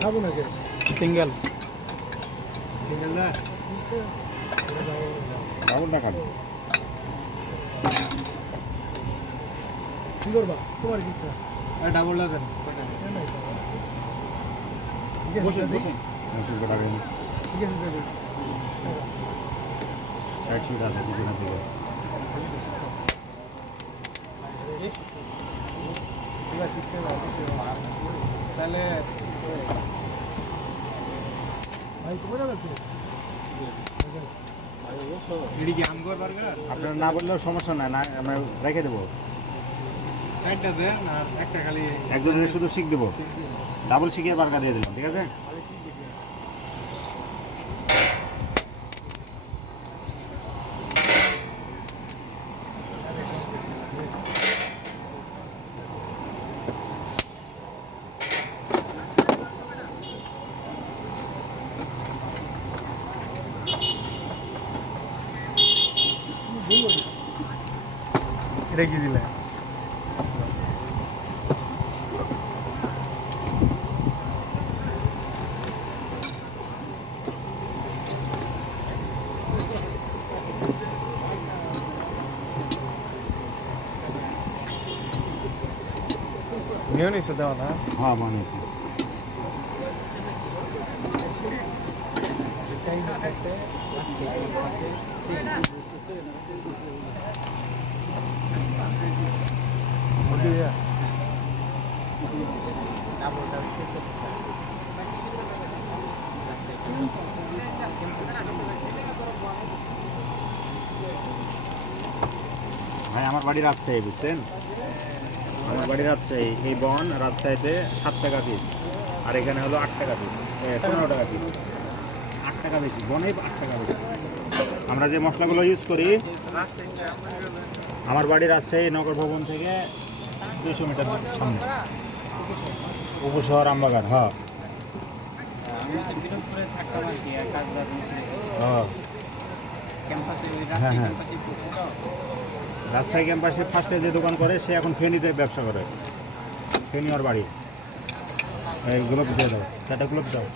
খাবো নাকি single single না ডাবল না খান কি করবা তোমার কি ইচ্ছা ডাবলটা দেন বসে বসে মসুর কটা দিন ঠিক আছে দাদা 60 আছে দুজনের দিকে তাহলে ভাই তোমার আছে এডি কি আমগর বার্গার আপনারা না বললেও সমস্যা নাই না আমরা রেখে দেবো একটা দেন আর একটা খালি একজনের শুধু শিখ দেবো ডাবল শিখিয়ে বার্গার দিয়ে দিলাম ঠিক আছে এটা কি দিলে মিওনিস দাও না হ্যাঁ মানে ভাই আমার বাড়ি রাজশাহী বুঝছেন আমার বাড়ি রাজশাহী এই বন রাজশাহীতে 7 টাকা পিস আর এখানে হলো 8 টাকা পিস 15 টাকা পিস 8 টাকা বেশি বনে 8 টাকা বেশি আমরা যে মশলাগুলো ইউজ করি আমার বাড়ি রাজশাহী নগর ভবন থেকে 200 মিটার সামনে উপশহর আমবাগান হ্যাঁ হ্যাঁ হ্যাঁ রাজশাহী ক্যাম্পাসে ফার্স্টে যে দোকান করে সে এখন ফেনীতে ব্যবসা করে ফেনী ওর বাড়ি এই গ্লোভ দিয়ে দাও 4টা গ্লোভ দাও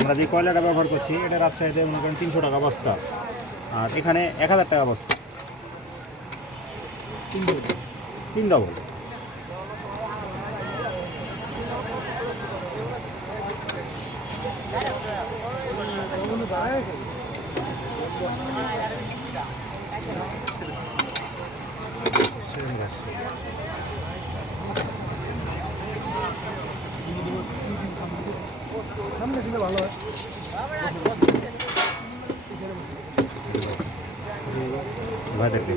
আমরা যে কয়লাটা ব্যবহার করছি এটা রাজশাহীতে মনে করেন 300 টাকা বস্তা আর এখানে 1000 টাকা বস্তা 3 ডবল সামনে দিলে ভালো হয় ভাই দেখবে